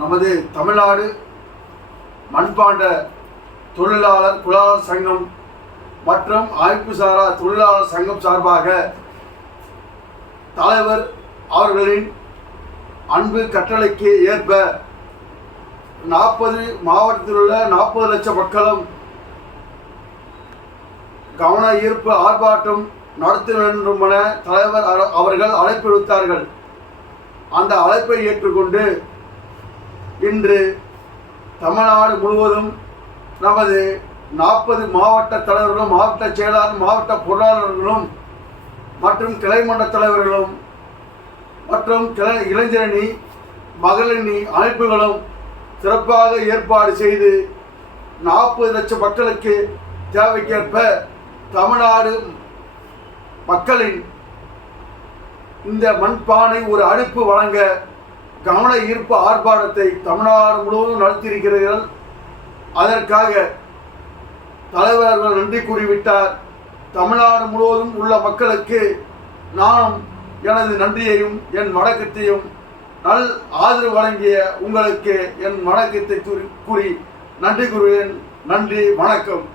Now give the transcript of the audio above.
நமது தமிழ்நாடு மண்பாண்ட தொழிலாளர் சங்கம் மற்றும் அமைப்புசாரா தொழிலாளர் சங்கம் சார்பாக தலைவர் அவர்களின் அன்பு கட்டளைக்கு ஏற்ப 40 மாவட்டத்தில் உள்ள 40 லட்சம் மக்களும் கவன ஈர்ப்பு ஆர்ப்பாட்டம் நடத்த வேண்டும் என தலைவர் அவர்கள் அழைப்பு விடுத்தார்கள். அந்த அழைப்பை ஏற்றுக்கொண்டு இன்று தமிழ்நாடு முழுவதும் நமது 40 மாவட்ட தலைவர்களும் மாவட்ட செயலாளர் மாவட்ட பொருளாளர்களும் மற்றும் கிளைமன்ற தலைவர்களும் மற்றும் இளைஞரணி மகளிரணி அமைப்புகளும் சிறப்பாக ஏற்பாடு செய்து 40 லட்சம் மக்களுக்கு தேவைக்கேற்ப தமிழ்நாடு மக்களின் இந்த மண்பானை ஒரு அடுப்பு வழங்க கவன ஈர்ப்பு ஆர்ப்பாட்டத்தை தமிழ்நாடு முழுவதும் நடத்தியிருக்கிறார்கள். அதற்காக தலைவர்கள் நன்றி கூறிவிட்டார். தமிழ்நாடு முழுவதும் உள்ள மக்களுக்கு நானும் எனது நன்றியையும் என் வணக்கத்தையும் நல் ஆதரவு வழங்கிய உங்களுக்கு என் வணக்கத்தை கூறி நன்றி கூறுவேன். நன்றி, வணக்கம்.